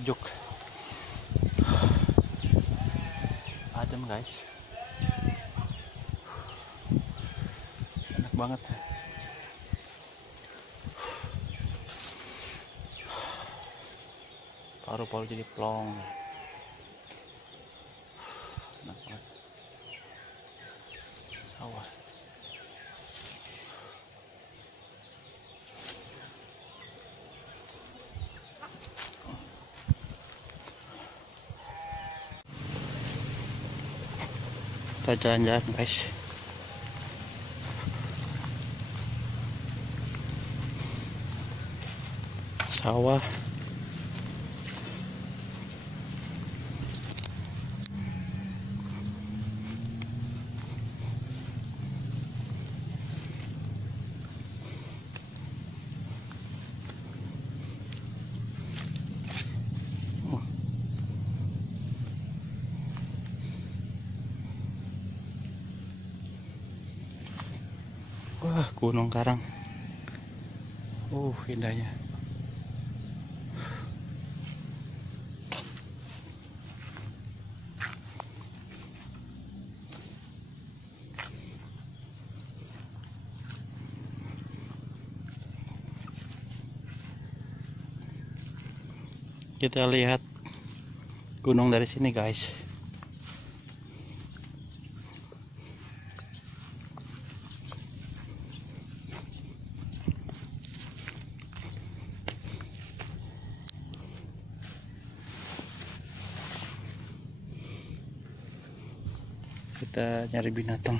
sejuk, adem guys, enak banget. Paru-paru jadi plong, enak banget. Sawah. Kita jalan-jalan guys. Sawah. Wah, Gunung Karang. Indahnya. Kita lihat gunung dari sini guys. Kita nyari binatang.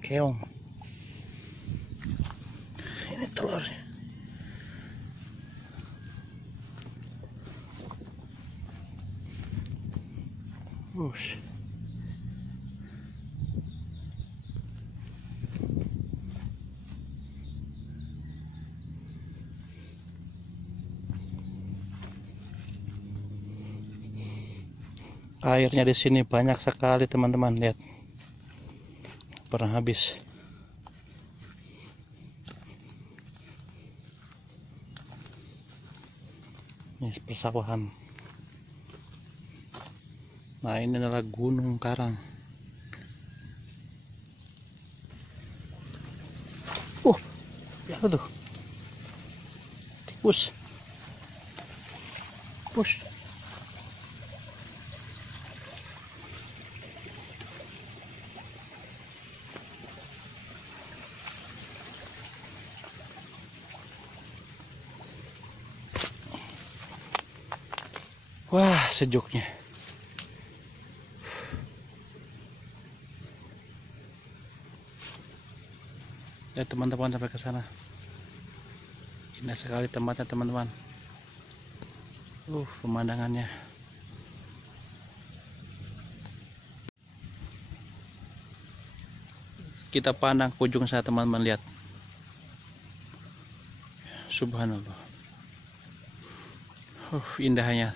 Keong. Ini telurnya. Airnya di sini banyak sekali teman-teman, lihat. Pernah habis. Ini persawahan. Nah, ini adalah Gunung Karang. Apa tuh? Tikus. Push. Wah, sejuknya. Ya teman-teman, sampai ke sana. Indah sekali tempatnya teman-teman. Pemandangannya. Kita pandang ke ujung sana teman-teman, lihat. Subhanallah. Indahnya.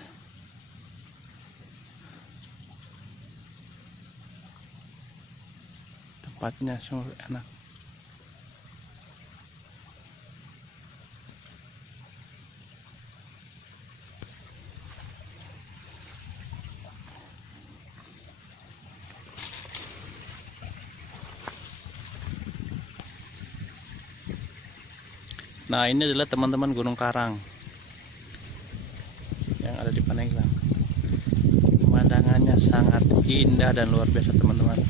Tempatnya sungguh enak. Nah, ini adalah teman-teman Gunung Karang yang ada di Pandeglang. Pemandangannya sangat indah dan luar biasa teman-teman.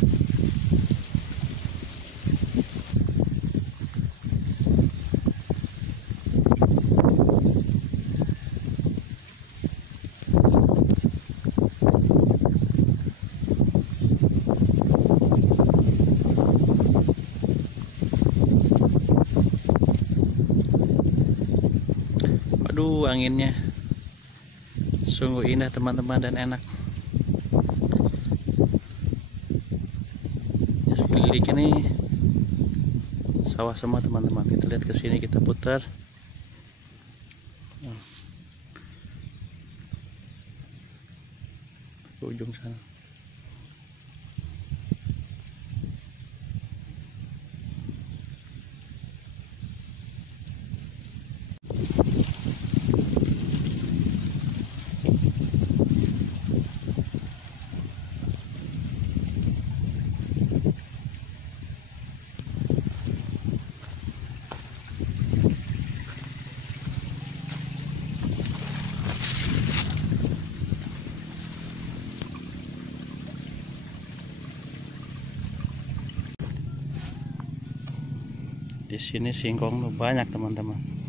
Anginnya sungguh indah teman-teman dan enak. Ya, sekelilingnya nih sawah semua teman-teman. Kita lihat ke sini, kita putar. Ke ujung sana. Di sini singkong banyak teman-teman.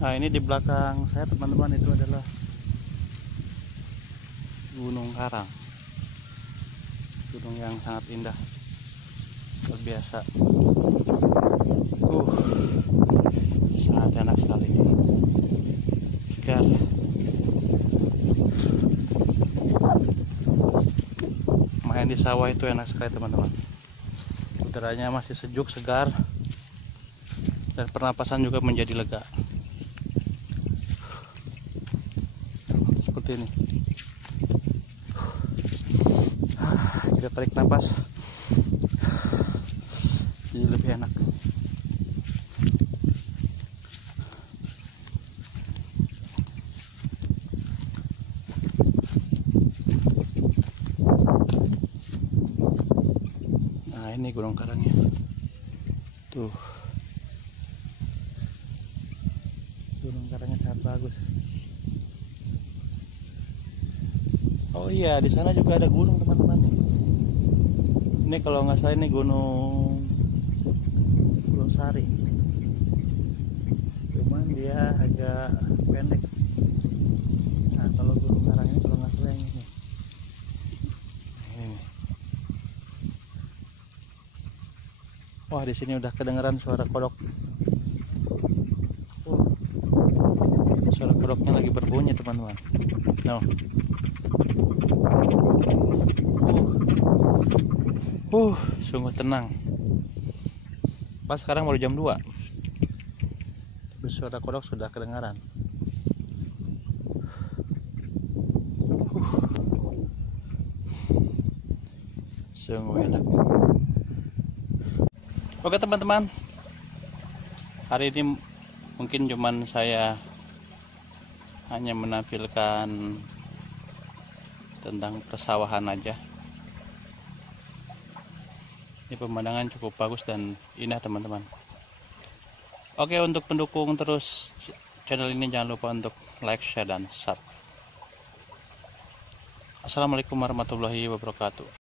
Nah, ini di belakang saya teman-teman, itu adalah Gunung Karang, gunung yang sangat indah, luar biasa. Sangat enak sekali, segar. Main di sawah itu enak sekali teman-teman. Udaranya masih sejuk, segar, dan pernapasan juga menjadi lega. Seperti ini. Kita tarik nafas, jadi lebih enak. Nah, ini Gunung Karangnya tuh. Gunung Karangnya sangat bagus. Oh iya, di sana juga ada gunung teman-teman. Ini kalau nggak salah ini Gunung Sari. Cuman dia agak pendek. Nah, kalau Gunung Karang ini kalau nggak salah ini. Wah, di sini udah kedengeran suara kodok. Suara kodoknya lagi berbunyi teman-teman. No. Sungguh tenang. Pas sekarang baru jam 2. Tapi suara kodok sudah kedengaran. Sungguh enak. Oke teman-teman, hari ini mungkin cuman saya hanya menampilkan tentang persawahan aja. Ini pemandangan cukup bagus dan indah teman-teman. Oke, untuk pendukung terus channel ini jangan lupa untuk like, share, dan subscribe. Assalamualaikum warahmatullahi wabarakatuh.